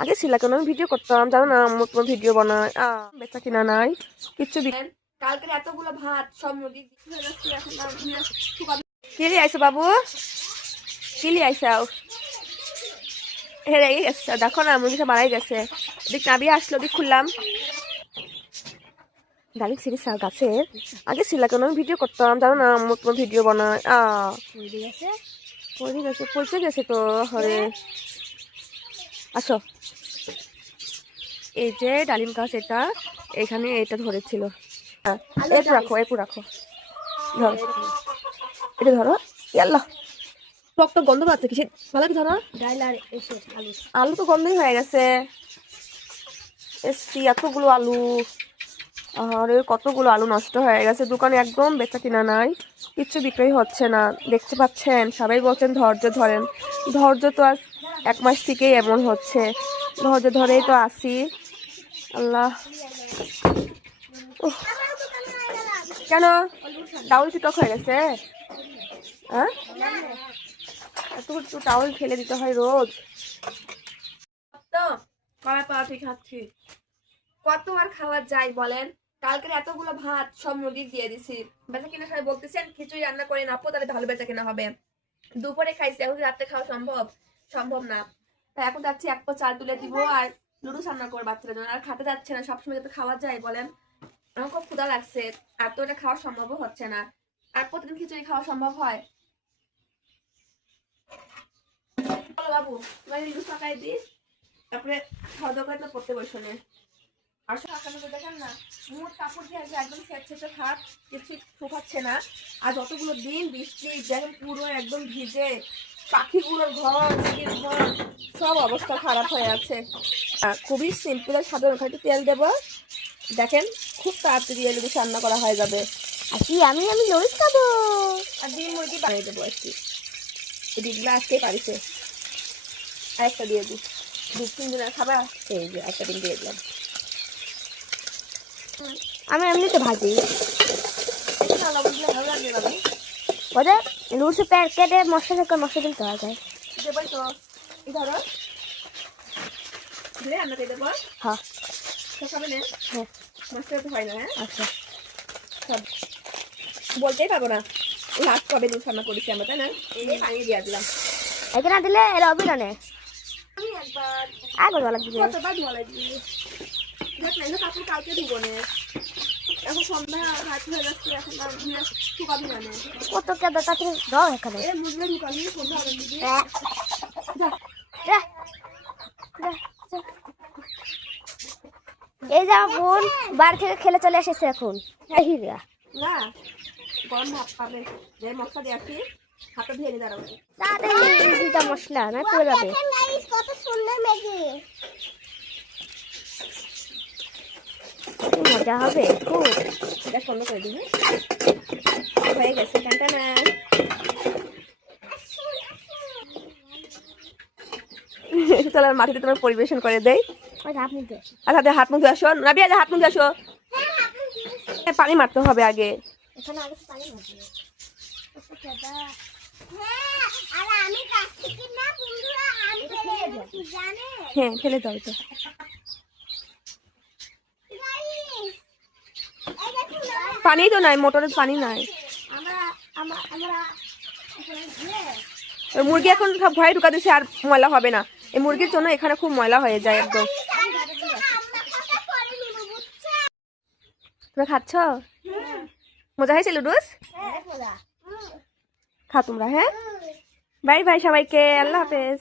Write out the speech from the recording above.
আগে ছিল কেন আমি ভিডিও করতাম জানো না, আমার কোনো ভিডিও বানায় বেচা কিনা নাই কিচ্ছু। কালকে এতগুলো ভাত সব নদী কিলি আইসো বাবু, কিলি আইসাও হেরে গেছে দেখো না, মুরগিটা মারাই গেছে। ওদিক নাবিয়ে আসলো, ওদিক খুললাম ডালিম সিরিজ গাছের। আগে ছিল কেন আমি ভিডিও করতাম জানো না, আমার কোনো ভিডিও বানায় পড়ে গেছে পচে গেছে তো হরে। আসো, এই যে ডালিম গাছ, এটা এখানে এটা ধরেছিল। এরপর রাখো, এরপর রাখো, ধরো এটা ধরো। আল্লাহ টক গন্ধ পাচ্ছে কিসে, ভালো কি ধরো। আলু তো গন্ধই হয়ে গেছে। এসছি এতগুলো আলু, আর কতগুলো আলু নষ্ট হয়ে গেছে। দোকানে একদম বেচা কিনা নাই, কিচ্ছু বিক্রি হচ্ছে না। দেখতে পাচ্ছেন, সবাই বলছেন ধৈর্য ধরেন। ধৈর্য তো আজ 1 মাস থেকেই এমন হচ্ছে, ধৈর্য ধরেই তো আসি। আল্লাহ কেন ডাউল কি টক হয়ে গেছে? হ্যাঁ, একটু টাউল ফেলে দিতে হয় রোজ। খাচ্ছি, কত আর খাওয়া যায় বলেন। কালকের এতগুলো ভাত সব নদীর দিয়ে দিছি। বেচা কিনা সবাই বলতেছেন খিচুড়ি রান্না করে না, তাহলে ভালো বেচা কিনা হবে। দুপুরে খাইছি, এখন রাত্রে খাওয়া সম্ভব না। তাই এখন যাচ্ছি 1 পা চাল তুলে দিব আর নুডলস রান্না করবো বাচ্চাদের জন্য। আর খাতে যাচ্ছে না, সবসময় যাতে খাওয়া যায় বলেন। আমার খুব ক্ষুধা লাগছে, আর তো এটা খাওয়া সম্ভব হচ্ছে না। আর প্রতিদিন খিচুড়ি খাওয়া সম্ভব হয়? বলো বাবু, তোমার নুডলস পাকাই দিস, তারপরে খাওয়া দাওয়া করে তো পড়তে বসনে। আর সকালে দেখেন না, মুখ কাপড় দিয়ে একদম ছেঁচে ভাত, কিছু শুকাচ্ছে না। আর যতগুলো দিন বৃষ্টি দেখেন, পুরো একদম ভিজে, পাখিগুলোর ঘর, মুরগির ঘর, সব অবস্থা খারাপ হয়ে আছে। খুবই সিম্পল আর সাধারণ, একটু তেল দেবো, দেখেন খুব তাড়াতাড়ি নুডলস রান্না করা হয়ে যাবে। আর কি আমি নুডলস খাবো, আর ডিম মুরগি বানিয়ে দেবো। আর কি এই ডিমগুলো আজকেই পারিছে, আর একটা দিয়ে দিই। 2-3 দিনের খাবার, এই যে একটা ডিম দিয়ে দিলাম। আমি এমনিতে ভাজি বোঝা, লুচি প্যাকেটে মশলা থেকে মশলা দিতে পাওয়া যায়। দেবই তো ধরো দিলে রান্না করে দেবো। হ্যাঁ খাবে না, হ্যাঁ মশলা তো হয় না। হ্যাঁ আচ্ছা, সব বলতেই পারবো না লাস্ট কবে লুচি রান্না করেছি আমরা, তাই না? এই বানিয়ে দিয়ে দিলাম, এটা না দিলে এর অভিনয়। আমি একবার আগে ধোয়া লাগবে, কতবার ধোয়া লাগবে, কাপড় কালকে ধুবো না। এখন সন্ধ্যা রাত হয়ে যাচ্ছে, এখন আর শুকাবি না। কত কেদা তাড়াতাড়ি দাও এখানে, এ মুজলে ঢুকালি সন্ধ্যা হবে দিদি। এই যে বোন বাড়ি থেকে খেলে চলে এসেছে এখন। না গরম ভাত পাবে, যে মশলা দিয়েছি হাতে ধুয়ে নিয়ে দাঁড়াবো। তাড়াতাড়ি মশলা না পড়ে যাবে। কত সুন্দর ম্যাগি, মজা হবে খুব। এটা বন্ধ করে দিবি, হয়ে গেছে। টানটানা চলো মাটিতে তোমার পরিবেশন করে দেই। আচ্ছা হাত মুখ আসো, নাবিয়া হাত মুখ আসো। পানি মারতে হবে আগে, হ্যাঁ ফেলে দাও তো। পানি তো নাই, মোটরের পানি নাই। মুরগি এখন সব ভয়ে ঢুকা দিচ্ছে, আর ময়লা হবে না। এই মুরগির জন্য এখানে খুব ময়লা হয়ে যায় একদম। তোমরা খাচ্ছ? মজা হয়েছে লুডুস? খা তোমরা। হ্যাঁ বাই বাই সবাইকে, আল্লাহ হাফেজ।